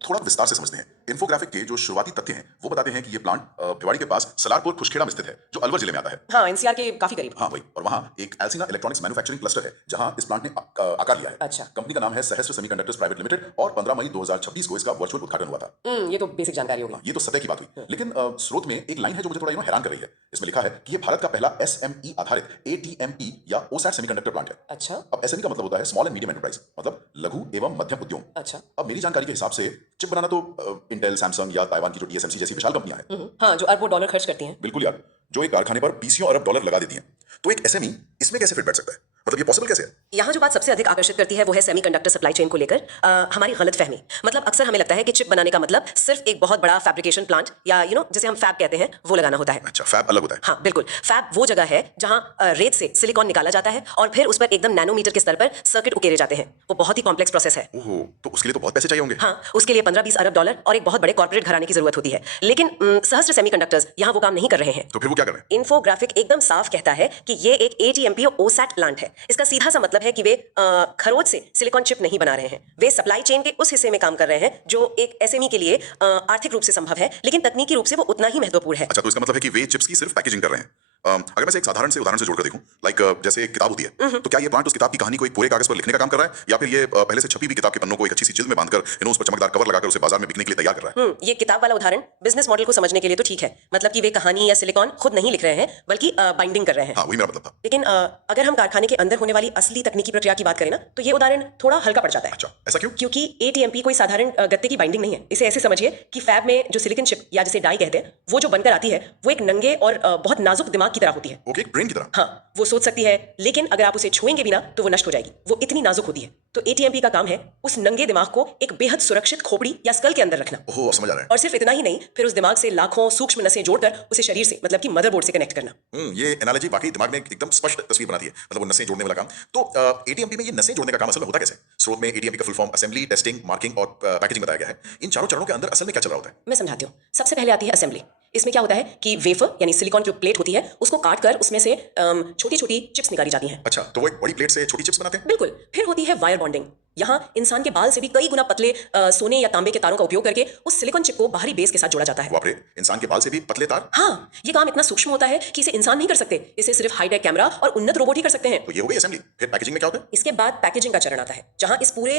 थोड़ा विस्तार से समझते हैं। इन्फोग्राफिक के जो शुरुआती तथ्य हैं वो बताते हैं कि ये प्लांट भिवाड़ी के पास सलारपुर खुशखेड़ा में स्थित है, जो अलवर जिले में आता है। हाँ, एनसीआर के काफी करीब। हाँ वही, और वहाँ एक एल्सिना इलेक्ट्रॉनिक्स मैन्युफैक्चरिंग क्लस्टर है जहाँ इस प्लांट ने आकार लिया है। अच्छा। कंपनी का नाम है सहस्त्र सेमीकंडक्टर्स प्राइवेट लिमिटेड और 15 मई 2026 को इसका वर्चुअल उद्घाटन हुआ था। ये तो बेसिक जानकारी होगी। ये तो सतह की बात हुई, लेकिन स्रोत में एक लाइन है जो मुझे थोड़ा हैरान कर रही है। इसमें लिखा है कि ये भारत का पहला एसएमई आधारित एटीएमई या ओसैट सेमीकंडक्टर प्लांट है। अच्छा। अब एसएमई का मतलब होता है स्मॉल एंड मीडियम एंटरप्राइज, मतलब लघु एवं मध्यम उद्योग। अच्छा। अब मेरी जानकारी के हिसाब से चिप बनाना तो इंटेल, सैमसंग या ताइवान की जो टीएसएमसी जैसी विशाल कंपनियां हैं। हाँ, जो अरबों डॉलर खर्च करती हैं। बिल्कुल यार, जो एक कारखाने पर बीसियों अरब डॉलर लगा देती हैं। तो एक एसएमई इसमें कैसे फिट बैठ सकता है? मतलब ये पॉसिबल कैसे है? यहाँ जो बात सबसे अधिक आकर्षित करती है वो है सेमीकंडक्टर सप्लाई चेन को लेकर हमारी गलतफहमी। मतलब अक्सर हमें लगता है कि चिप बनाने का मतलब सिर्फ एक बहुत बड़ा फैब्रिकेशन प्लांट या जिसे हम फैब कहते हैं वो लगाना होता है। अच्छा, फैब अलग होता है? हाँ बिल्कुल, फैब वो जगह है जहाँ रेत से सिलिकॉन निकाला जाता है और फिर उस पर एकदम नैनोमीटर के स्तर पर सर्किट उकेरे जाते हैं। वो बहुत ही कॉम्प्लेक्स प्रोसेस है। ओहो, तो उसके लिए तो बहुत पैसे चाहिए होंगे। हाँ, उसके लिए 15-20 अरब डॉलर और एक बहुत बड़े कॉर्पोरेट घराने की जरूरत होती है। लेकिन सहस्त्र सेमीकंडक्टर्स यहाँ वो काम नहीं कर रहे हैं। तो फिर वो क्या कर रहे हैं? इन्फोग्राफिक एकदम साफ कहता है कि ये एक एटीएमपी ओसैट प्लांट है। इसका सीधा सा मतलब है कि वे खरोच से सिलिकॉन चिप नहीं बना रहे हैं। वे सप्लाई चेन के उस हिस्से में काम कर रहे हैं जो एक एसएमई के लिए आर्थिक रूप से संभव है, लेकिन तकनीकी रूप से वो उतना ही महत्वपूर्ण है। अच्छा, तो इसका मतलब है कि वे चिप्स की सिर्फ पैकेजिंग कर रहे हैं। अगर मैं एक साधारण से उदाहरण से जोड़कर देखूं, लाइक जैसे एक किताब होती है, तो क्या ये प्लांट उस किताब की कहानी को एक पूरे कागज पर लिखने का काम कर रहा है, या फिर ये पहले से छपी हुई किताब के पन्नों को एक अच्छी सी जिल्द में बांधकर उस पर चमकदार कवर लगाकर उसे बाजार में बिकने के लिए तैयार कर रहा है? ये किताब वाला उदाहरण बिजनेस मॉडल को समझने के लिए तो ठीक है। मतलब कि वे कहानी या सिलिकॉन खुद नहीं लिख रहे हैं बल्कि बाइंडिंग कर रहे हैं। हाँ, वही मेरा मतलब था। लेकिन अगर हम कारखाने के अंदर होने वाली असली तकनीकी प्रक्रिया की बात करें ना, तो ये उदाहरण थोड़ा हल्का पड़ जाता है। अच्छा, ऐसा क्यों? क्योंकि एटीएमपी कोई साधारण गत्ते की बाइंडिंग नहीं है। इसे ऐसे समझिए कि फैब में जो सिलिकॉन चिप या जिसे डाई कहते हैं वो जो बनकर आती है वो एक नंगे और बहुत नाजुक दिमाग की तरह होती है। ओके, एक ब्रेन की तरह। हाँ, वो सोच सकती है, लेकिन अगर आप उसे छुएंगे भी ना तो वो नष्ट हो जाएगी। वो इतनी नाजुक होती है। तो एटीएमपी का काम है उस नंगे दिमाग को एक बेहद सुरक्षित खोपड़ी या स्कल के अंदर रखना। ओहो, समझ आ रहा है। और सिर्फ इतना ही नहीं, फिर उस दिमाग से लाखों सूक्ष्म नसें जोड़कर उसे शरीर से मतलब कि मदरबोर्ड से कनेक्ट करना। ये एनालॉजी वाकई दिमाग में एकदम स्पष्ट तस्वीर बनाती है। मतलब वो नसें जोड़ने वाला काम। तो एटीएमपी में ये नसें जोड़ने का काम असल में होता कैसे? स्रोत में एटीएमपी का full form assembly, testing, marking और पैकेजिंग बताया गया है। इन चारों चरणों के अंदर असल में क्या चल रहा होता है? मैं समझाती हूँ। सबसे पहले आती है असेंबली। इसमें क्या होता है कि वेफर यानी सिलिकॉन जो प्लेट होती है उसको काट कर उसमें से छोटी छोटी चिप्स निकाली जाती हैं। अच्छा, तो वो एक बड़ी प्लेट से छोटी चिप्स बनाते हैं? बिल्कुल। फिर होती है वायर बॉन्डिंग। यहाँ इंसान के बाल से भी कई गुना पतले सोने या तांबे के तारों का उपयोग करके उस सिलिकॉन चिप को बाहरी बेस के साथ जोड़ा जाता है। बाप रे, इंसान के बाल से भी पतले तार? हाँ, ये काम इतना सूक्ष्म होता है कि इसे इंसान नहीं कर सकते। इसे सिर्फ हाईटेक कैमरा और उन्नत रोबोट ही कर सकते हैं। तो ये हो गई असेंबली। फिर पैकेजिंग में क्या होता है? इसके बाद पैकेजिंग का चरण आता है, जहां इस पूरे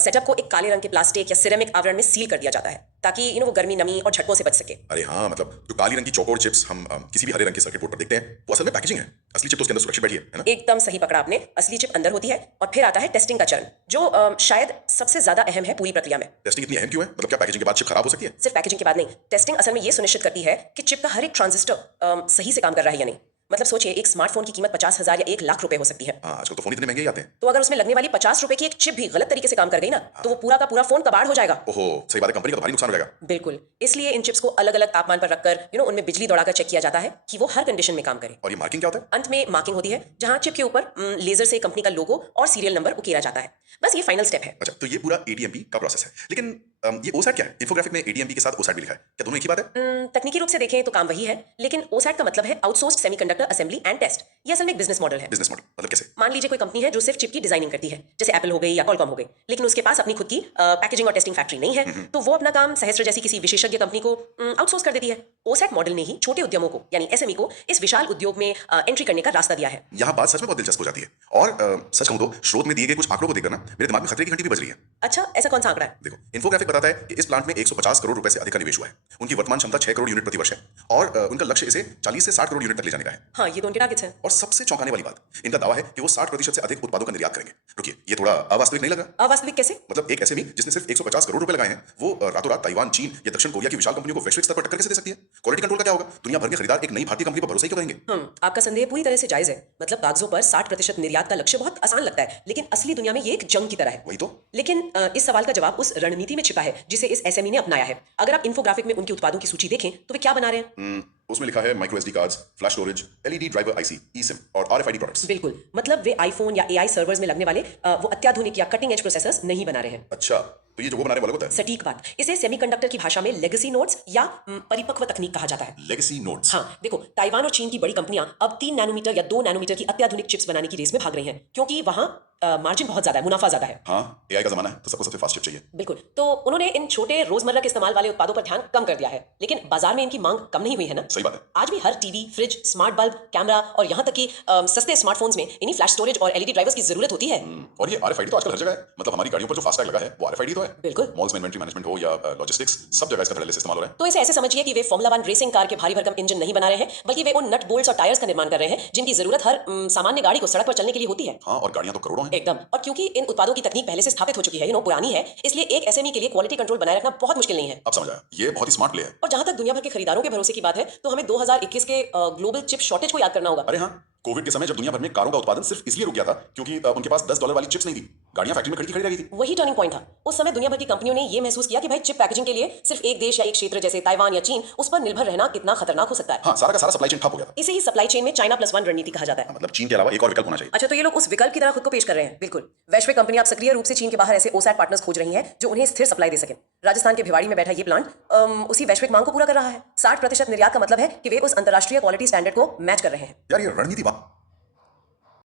सेटअप को एक काले रंग के प्लास्टिक या सिरेमिक आवरण में सील कर दिया जाता है ताकि वो गर्मी, नमी और झटकों से बच सके। अरे हाँ, मतलब जो काली रंग की चौकोर चिप्स हम किसी भी हरे रंग के सर्किट बोर्ड पर देखते हैं वो असल में पैकेजिंग है। असली चिप तो उसके अंदर सुरक्षित बैठी है ना? एकदम सही पकड़ा आपने। असली चिप अंदर होती है और फिर आता है टेस्टिंग का चरण, जो शायद सबसे ज्यादा अहम है पूरी प्रक्रिया में। टेस्टिंग इतनी अहम क्यों है? मतलब क्या पैकेजिंग के बाद चिप खराब हो सकती है? सिर्फ पैकेजिंग के बाद नहीं, टेस्टिंग असल में ये सुनिश्चित करती है कि चिप का हर एक ट्रांजिस्टर सही से काम कर रहा है या नहीं। मतलब सोचिए, एक स्मार्टफोन की कीमत 50,000 या 1 लाख रुपए हो सकती है। हाँ, आजकल तो फोन इतने महंगे ही आते हैं। तो अगर उसमें लगने वाली 50 रुपए की एक चिप भी गलत तरीके से काम कर गई ना, तो वो पूरा का पूरा फोन कबाड़ हो जाएगा। ओहो, सही बात है, कंपनी का तो भारी नुकसान हो जाएगा। बिल्कुल। इसलिए इन चिप्स को अलग अलग तापमान पर रखकर उनमें बिजली दौड़ाकर चेक किया जाता है कि वो हर कंडीशन में काम करे। और ये मार्किंग क्या होता है? अंत में मार्किंग होती है, जहां चिप के ऊपर लेजर से कंपनी का लोगो और सीरियल नंबर उकेरा जाता है। बस ये फाइनल स्टेप है। अच्छा, तो ये पूरा एटीएमपी का प्रोसेस है। लेकिन ये ओसैट क्या है? इन्फोग्राफिक में एटीएमपी के साथ ओसैट भी लिखा है। क्या दोनों एक ही बात है? तकनीकी रूप से देखें तो काम वही है, लेकिन ओसैट का मतलब है outsourced semiconductor assembly and test. ये असल में एक बिजनेस मॉडल है। बिजनेस मॉडल मतलब कैसे? मान लीजिए कोई कंपनी है जो सिर्फ चिप की डिजाइनिंग करती है, जैसे एप्पल हो गई या कॉलकॉम हो गई, लेकिन उसके पास अपनी खुद की पैकेजिंग और टेस्टिंग फैक्ट्री नहीं है, तो वो अपना काम सहस्त्र जैसी किसी विशेषज्ञ कंपनी को आउटसोर्स कर देती है। ओसैट मॉडल ने ही छोटे उद्यमों को यानी एसएमई को इस विशाल उद्योग में एंट्री करने का रास्ता दिया है। यहाँ बात सच में बहुत दिलचस्प हो जाती है। और सच कहूं तो स्रोत में दिए गए कुछ आंकड़ों को देखकर ना मेरे दिमाग में खतरे की घंटी भी बज रही है। अच्छा, ऐसा कौन सा आंकड़ा है? देखो, इन्फोग्राफिक बताता है कि इस प्लांट में 150 करोड़ रुपए से अधिक का निवेश हुआ है। उनकी वर्तमान क्षमता 6 करोड़ यूनिट प्रति वर्ष है और उनका लक्ष्य इसे 40 से 60 करोड़ यूनिट तक ले जाने का है। हाँ, ये तो उनके टारगेट्स हैं। और सबसे चौंकाने वाली बात, इनका दावा है कि वो 60% से अधिक उत्पादों का निर्यात करेंगे। रुकिए, ये थोड़ा अवास्तविक नहीं लग रहा? अवास्तविक कैसे? मतलब एक एसएमई जिसने सिर्फ 150 करोड़ रुपए लगाए हैं, वो रातों रात ताइवान, चीन या दक्षिण कोरिया की विशाल कंपनियों को वैश्विक स्तर पर टक्कर कैसे दे सकती है? क्वालिटी कंट्रोल का क्या होगा? दुनिया भर के खरीदार एक नई भारतीय कंपनी पर भरोसा ही क्यों करेंगे? आपका संदेह पूरी तरह से जायज है। मतलब कागजों पर 60% निर्यात का लक्ष्य बहुत आसान लगता है, लेकिन असली दुनिया में ये एक जंग की तरह है। वही तो। लेकिन इस सवाल का जवाब उस रणनीति में छिपा है जिसे इस एसएमई ने अपनाया है। अगर आप इन्फोग्राफिक में उनके उत्पादों की सूची देखें तो वे क्या बना रहे हैं? उसमें लिखा है micro SD cards, flash storage, LED driver IC, e SIM और आरएफआईडी प्रोडक्ट्स। बिल्कुल। मतलब वे आईफोन या एआई सर्वर्स में लगने वाले वो अत्याधुनिक या कटिंग एज प्रोसेसर्स नहीं बना रहे हैं। अच्छा, तो ये जो वो बनाने वाला होता है? सटीक बात। इसे सेमीकंडक्टर की भाषा में लेगेसी नोड्स या परिपक्व तकनीक कहा जाता है। Legacy nodes. हाँ, देखो, ताइवान और चीन की बड़ी कंपनियां अब 3 नैनोमीटर या 2 नैनोमीटर की अत्याधुनिक चिप्स बनाने की रेस में भाग रही हैं, क्योंकि वहां मार्जिन बहुत ज्यादा है, मुनाफा ज्यादा है। हाँ, एआई का जमाना है तो सबको सबसे फास्ट चिप चाहिए। बिल्कुल, तो उन्होंने इन छोटे रोजमर्रा के इस्तेमाल वाले उत्पादों पर ध्यान कम कर दिया है, लेकिन बाजार में इनकी मांग कम नहीं हुई है ना। सही बात है। आज भी हर TV, fridge, smart bulb, camera और यहाँ तक कि सस्ते स्मार्टफोन्स में इन्हीं फ्लैश स्टोरेज और एलईडी ड्राइवर्स की जरूरत होती है। और ये आरएफआईडी तो आजकल हर जगह है। मतलब हमारी गाड़ियों पर जो फास्टैग लगा है वो आरएफआईडी तो है। बिल्कुल। मॉल्स में इन्वेंट्री मैनेजमेंट हो या लॉजिस्टिक्स, सब जगह इसका धड़ल्ले से इस्तेमाल हो रहा है। तो इसे ऐसे समझिए कि वे फॉर्मूला 1 रेसिंग कार के भारी भरकम इंजन नहीं बना रहे हैं, बल्कि वे उन नट बोल्ट्स और टायर्स का निर्माण कर रहे हैं जिनकी जरूरत हर सामान्य गाड़ी को सड़क पर चलने के लिए होती है। हाँ, और गाड़ियां तो करोड़ों हैं। एकदम। और क्योंकि इन उत्पादों की तकनीक पहले से स्थापित हो चुकी है, पुरानी है, इसलिए एक एसएमई के लिए क्वालिटी कंट्रोल बनाए रखना बहुत मुश्किल नहीं है। अब समझ आया, ये बहुत ही स्मार्ट प्ले है। और जहां तक दुनिया भर के खरीदारों के भरोसे की बात है, तो हमें 2021 के ग्लोबल चिप शॉर्टेज को याद करना होगा। अरे हाँ, कोविड के समय जब दुनिया भर में कारों का उत्पादन सिर्फ इसलिए रुक गया था क्योंकि उनके पास $10 वाली चिप्स नहीं थी। गाड़ियां फैक्ट्री में खड़ी की खड़ी रह गई थी। वही टर्निंग पॉइंट था। उस समय दुनिया भर की कंपनियों ने ये महसूस किया कि भाई चिप पैकेजिंग के लिए सिर्फ एक देश या एक क्षेत्र जैसे ताइवान या चीन, उस पर निर्भर रहना कितना खतरनाक हो सकता है। हाँ, सारा का सारा सप्लाई चेन ठप हो गया था। इसे ही सप्लाई चेन में चाइना +1 रणनीति कहा जाता है। मतलब चीन के अलावा एक और विकल्प होना चाहिए। अच्छा, तो ये लोग उस विकल्प की तरह खुद को पेश कर रहे हैं। बिल्कुल, वैश्विक कंपनियां अब सक्रिय रूप से चीन के बाहर ऐसे ओसैट पार्टनर्स खोज रही हैं जो उन्हें स्थिर सप्लाई दे सकें। राजस्थान के भिवाड़ी में बैठा ये प्लांट उसी वैश्विक मांग को पूरा कर रहा है। 60% निर्यात का मतलब है कि वे उस अंतर्राष्ट्रीय क्वालिटी स्टैंडर्ड को मैच कर रहे हैं। यार ये रणनीति वाह।